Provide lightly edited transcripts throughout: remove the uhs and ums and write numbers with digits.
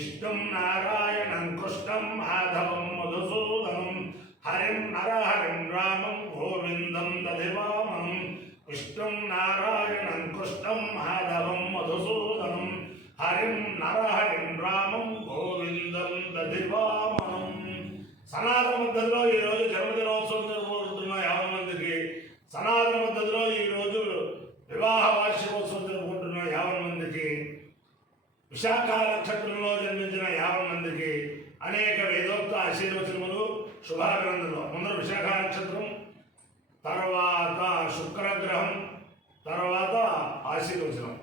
విష్ణుం నారాయణం కృష్ణం మాధవం మధుసూదనం హరిం నరహరిం రామం గోవిందం దధివామనం విష్ణుం నారాయణం కృష్ణం మాధవం మధుసూదనం హరిం నరహరిం రామం గోవిందం దధివామనం. సనాతన పద్ధతిలో ఈరోజు జన్మదినోత్సవం జరుపుకుంటున్న 50 మందికి, సనాతన పద్ధతిలో ఈరోజు వివాహ వార్షికోత్సవం జరుపుకుంటున్న 50 మందికి, విశాఖ నక్షత్రంలో జన్మించిన 50 మందికి అనేక వేదోక్త ఆశీర్వచనములు శుభాభినందనలు. ముందర విశాఖ నక్షత్రం, తర్వాత శుక్రగ్రహం, తర్వాత ఆశీర్వచనం.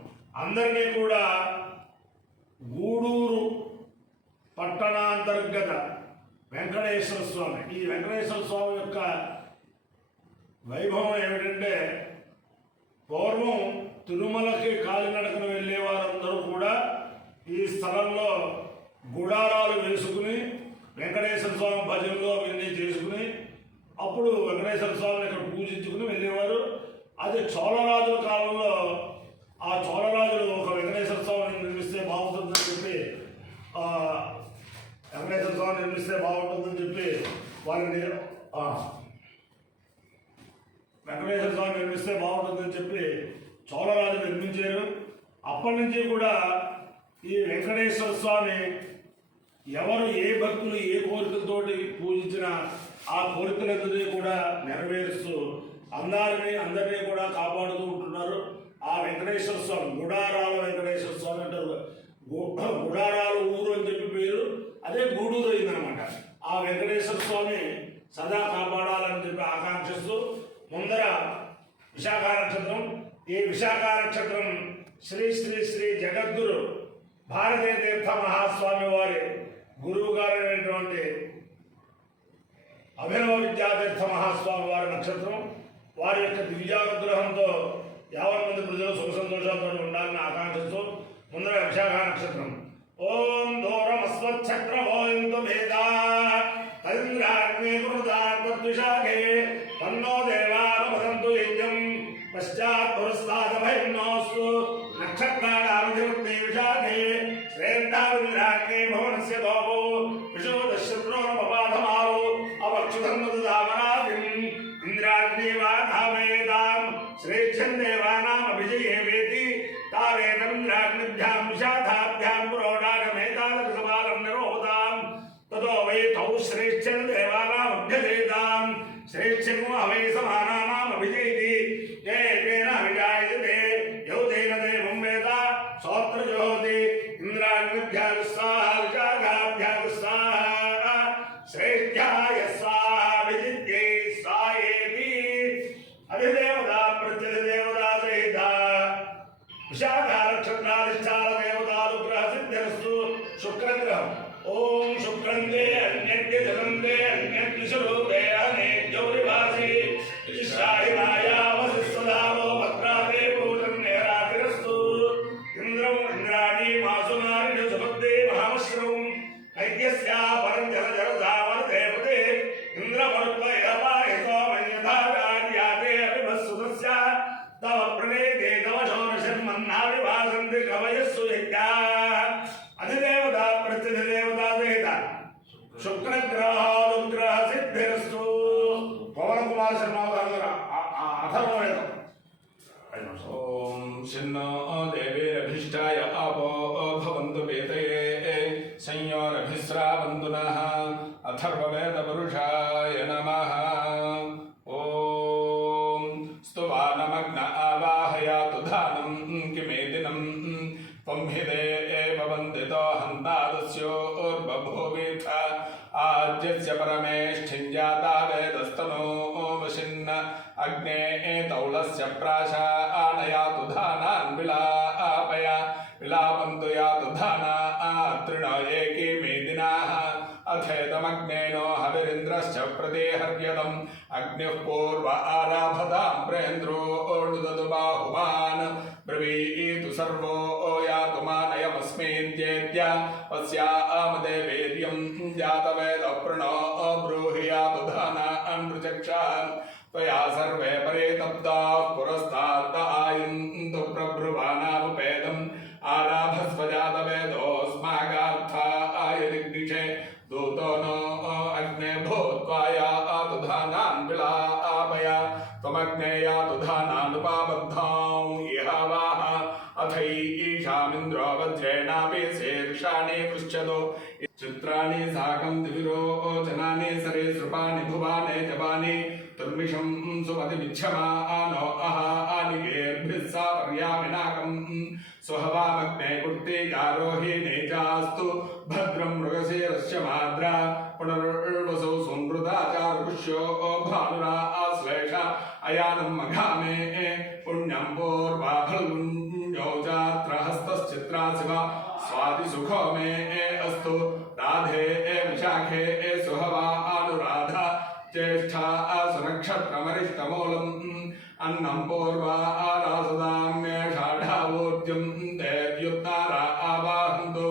అందరినీ కూడా గూడూరు పట్టణాంతర్గత వెంకటేశ్వర స్వామి, ఈ వెంకటేశ్వర స్వామి యొక్క వైభవం ఏమిటంటే, పూర్వం తిరుమలకి కాలినడకన వెళ్ళే వారందరూ కూడా ఈ స్థలంలో గుడారాలు వేసుకుని వెంకటేశ్వర స్వామి భజనలో అవన్నీ చేసుకుని అప్పుడు వెంకటేశ్వర స్వామిని ఇక్కడ పూజించుకుని వెళ్ళేవారు. అది చోళరాజుల కాలంలో ఆ చోళరాజులు ఒక వెంకటేశ్వర స్వామిని నిర్మిస్తే బాగుంటుందని చెప్పి వెంకటేశ్వర స్వామిని నిర్మిస్తే బాగుంటుందని చెప్పి వారిని వెంకటేశ్వర స్వామి నిర్మిస్తే బాగుంటుందని చెప్పి చోళరాజు నిర్మించారు. అప్పటి నుంచి కూడా ఈ వెంకటేశ్వర స్వామి ఎవరు ఏ భక్తులు ఏ కోరికలతోటి పూజించినా ఆ కోరికలన్నీ కూడా నెరవేరుస్తూ అందరినీ కూడా కాపాడుతూ ఉంటున్నారు. ఆ వెంకటేశ్వర స్వామి గుడారాల వెంకటేశ్వర స్వామి అంటారు. గుడారాల ఊరు అని చెప్పి పేరు, అదే గూడూరు అయిందనమాట. ఆ వెంకటేశ్వర స్వామి సదా కాపాడాలని చెప్పి ఆకాంక్షిస్తూ ముందర విశాఖ నక్షత్రం, ఈ విశాఖ నక్షత్రం శ్రీ శ్రీ శ్రీ జగద్గురు భారతీయ తీర్థ మహాస్వామి వారి గురువు గారైనటువంటి అభినవ విద్యాతీర్థ మహాస్వామి వారి నక్షత్రం. వారి యొక్క దివ్యానుగ్రహంతో 50 మంది ప్రజలు సుఖ సంతోషాలతో ఉండాలని ఆకాంక్షిస్తూ ముందర విశాఖ నక్షత్రం. ఓం దూరమస్వచ్ఛక్రవోయిందు భేదా తదింద్రాగ్నే కృతాత్మద్విశాఖే తన్నో దేవానుపదంతు యజ్ఞం పశ్చాత్ పురస్తాదభయన్నోస్తు నక్షత్రాణామధిపత్తే విశాఖే శ్రేష్ఠావింద్రాగ్నే భవనస్య దోపో విశోదశత్రోనపపాధమాలో అవక్షుధర్మదామరాదిం ఇంద్రాగ్నేవాధామయేతాం శ్రేష్ఠం దేవానామభిజయే వేతి తావేతమింద్రాగ్నిభ్యాం విషాధాభ్యాం పురోడాగమేతాదృశమాలం నిరోపతాం తతో వై తౌ శ్రేష్ఠం దేవానామభ్యజేతాం శ్రేష్ఠం అవై సమానానామభిజయతి ఏకేన అభిజాయతే యౌతేన దేవం వేద సోత్రజోతి ఇంద్రాగ్నిభ్యాం స్వాహా విశాఖాభ్యాం స్వాహా శ్రేష్ఠాయ స్వాహా విజిత్యై స్వాయేతి. అధిదేవతా ప్రత్యధిదేవతా సహిత విశాఖ నక్షత్రాధిష్టాన దేవతానుగ్రహ సిద్ధిరస్తు. శుక్రగ్రహం. ఓం శుక్రందే అన్యద్య జలందే అన్యద్విషరూపే అనేజ్యౌరివాసి విశ్రాహినాయావశిస్వధామో భద్రాదే పూజన్నేరాతిరస్తు. ఇంద్రం ఇంద్రాణి మాసునారిణ సుభద్దే మహామశ్రవం నైత్యస్యా పరం జలజలధామరదేవతే ఇంద్రమరుత్వయపాయసోమన్యథాగార్యాతే అభిభస్సుతస్య తవ ప్రణేతే తవ శోరశర్మన్నావివాసంతి కవయస్సు యజ్ఞా. అధిదేవతా ప్రత్యధిదేవతా సహిత శుక్రగ్రహానుగ్రహ సిద్ధిరస్తు. పవన్ కుమార్ శర్మ అథర్వవేదం. ఓం శన్నో దేవేరభిష్టాయ ఆపో భవంతు వేదయే సంయోరభిస్రావంతు నః. అథర్వవేదపురుషాయ నమః. ఓం స్తువానమగ్న ఆవాహయాతు ధానం కిమేదినం త్వం హి దేవ వందితో హంతాదస్యోర్బభూవేథ. ఆజ్యస్య పరమేష్ఠింజాతా వేదస్తనో వశిన్న అగ్నే తౌళస్య ప్రాశానయాతు ధానాన్ విలాపయ విలాపంతు యాతు ధానా తృణ ఏకే మేదినాః. అథేతమగ్నేనో హవిరింద్రశ్చ ప్రదేహర్యతం అగ్నిః పూర్వ ఆరాభతాం ప్రేంద్రోణుదదు బాహుమాన్ బ్రవీతు సర్వో యాతు మానయమస్మేత్యేత్య పశ్యామదేవేర్యం జాతవేద ప్రణో బ్రూహి యాతు ధానాన్ పృచక్షాన్ त्वया सर्वे परेतप्ताः पुरस्तात् आयुन्तु प्रब्रुवानावपेदम् आराभस्वजातवेदोऽस्मागार्थाः सोमज्ञेयातु धानानुपाबद्धां इहावाः अथैषामिन्द्रो वज्रेणापि शीर्षाणि पृच्छतो चित्राणि साकं दिविरोचनानि सरीसृपाणि भुवानि जवानि तुर्मिषं सुमतिमिच्छमानो अहानिकेर्भिः सा पर्यामिनाकम् स्वहवामग्ने कुर्तिकारोहि नेजास्तु भद्रं मृगशीरस्य माद्रा पुनर्वसौ संवृताचारुष्यो भानुरा आश्लेष अयानं मघामे पुण्यं पूर्वा फल्गुण्यो जात्रहस्तश्चित्रा शिव स्वादिसुखो मे अस्तु राधे विशाखे सुहवा अनुराधा ज्येष्ठा सुनक्षत्रमरिष्टमूलम् अन्नं पूर्वा आरासदाम्येषाढावोर्जं देव्युत्तारा आवाहन्तु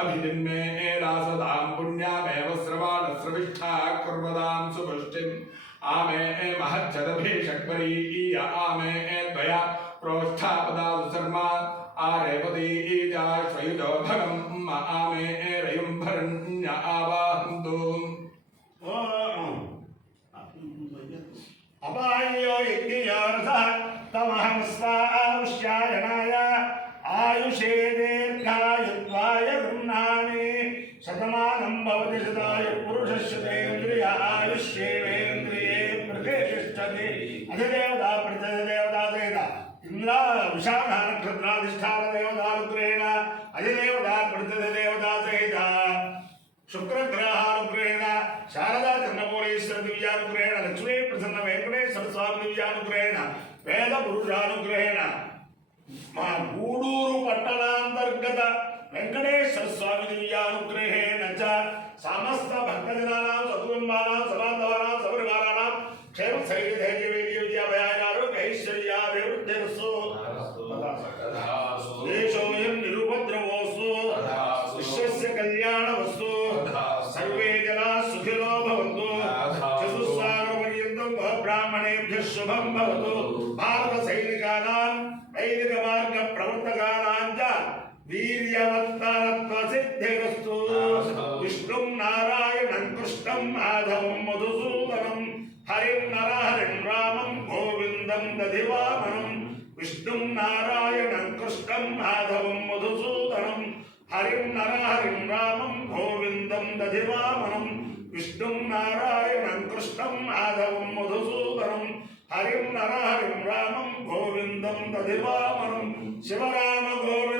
अभिजिन्मे रासदां पुण्यामेव श्रवाणश्रविष्ठा कुर्वदां सुपुष्टिम् आमे महच्चदभिषक्वरीय आमे द्वया प्रोष्ठापदासु शर्मा आरेपदीजाश्वयुजो भगम् आमे रयुम्भरण्य आवाहन्तु अपायो यज्ञयोरथः तमहंस्वाहुष्यायणाय आयुषे दीर्घायुत्वाय गृह्णामि शतमानं भवति शताय पुरुषस्येन्द्रिय आयुष्येवेन्द्रिये प्रतिष्ठति अधिदेवता प्रतिदेवता सहित इंद्रा विशाख नक्षत्राधिष्ठान देवतानुग्रहेण अधिदेवता प्रतिदेवता सहित शुक्रग्रहानुग्रहेण शारदा चन्द्रमौळीश्वर दिव्यानुग्रहेण लक्ष्मी प्रसन्न वेंकटेश्वर स्वामी दिव्यानुग्रहेण वेद पुरुषानुग्रहेण गूडूरु पट्टणान्तर्गत वेंकटेश्वर स्वामी दिव्यानुग्रहेण च समस्त भक्तजनानां सकुटुम्बानां सबान्धवानां सपरिवाराणां क्षेम स्थैर्य धैर्य वीर्य विद्याभयाय आरोग्यैश्वर्याभिवृद्धिरस्तु देशोऽयं निरुपद्रवोऽस्तु विश्वस्य कल्याणमस्तु सर्वे जनाः सुखिनो भवन्तु चतुस्सागरपर्यन्तं ब्राह्मणेभ्यः शुभं भवतु भारतसैनिकानां वैदिकमार्गप्रवर्तकानां च वीर्यवत्तरत्वसिद्धिरस्तु विष्णुं नारायणं कृष्णं माधवं मधुसूदनं हरिं नरहरिं रामं गोविन्दं दधिवामनं विष्णुं नारायणं कृष्णं माधवं मधुसूदनं हरिं नरहरिं रामं गोविन्दं दधिवामनं विष्णुं नारायणं कृष्णं माधवं मधुसूदनं हरिं नरहरिं रामं गोविन्दं दधिवामनं शिवराम गोविन्द